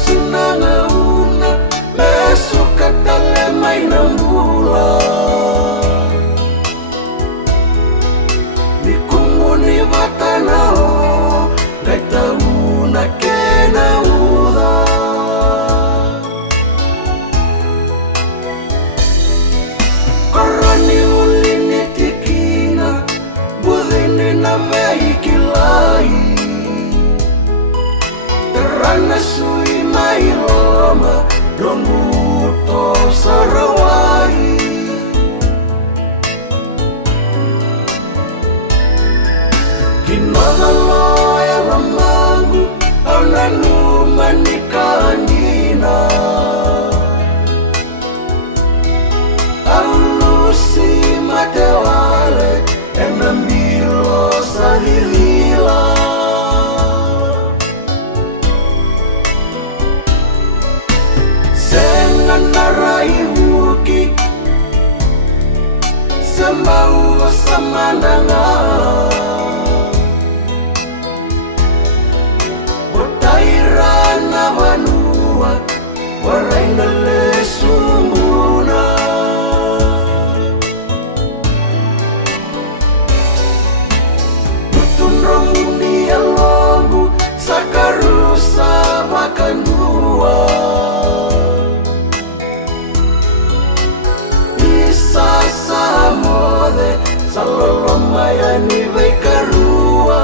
sunanga una mesuka tale mai nambula Nikunguni vatana o gaita una kena uda Korani ulini tikina budini na veikilai Terana sui mai loma Donguto sarawai Kinona loya ramangu Aunanu manikandina Aulusi matewale Enamilo saririla Naraimuki Sembau samananga Botairana vanua Warainale sumuna Mutunromuni alongu Sakarusa bakandua Salolo maya ni veikarua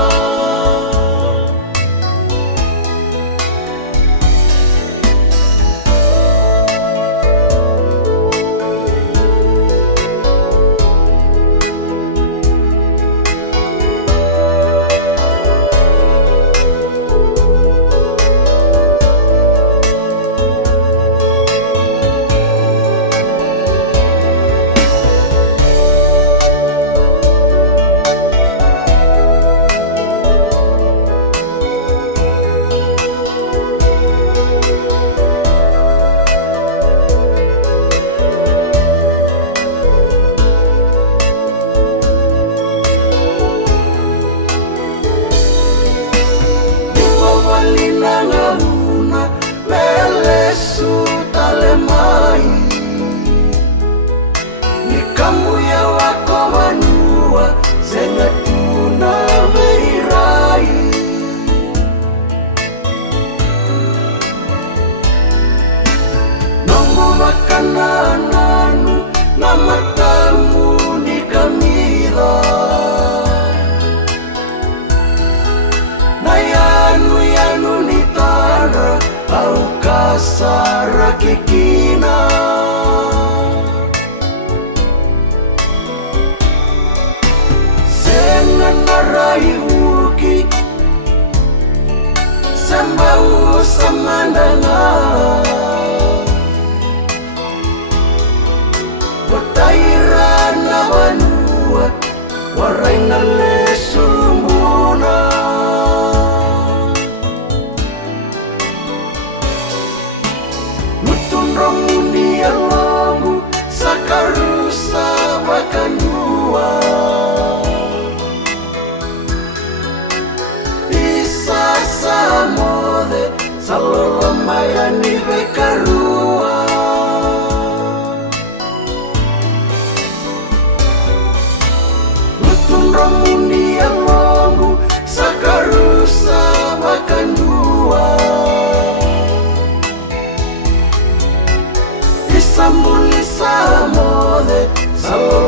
Kamu ya wako vanua Zenga tuna veirai Nomu makanananu Na matamu ni kamida Na yanu ni tana Au kasara kikina Naraiuki Sembau samandanga Botairana vanua Warainale sumbuna Mutunromuni alongu Sakarusa bakandua Samode salolo maya ni vekarua Mutunromuni alongu Sakarusa bakandua Isambuli samode salolo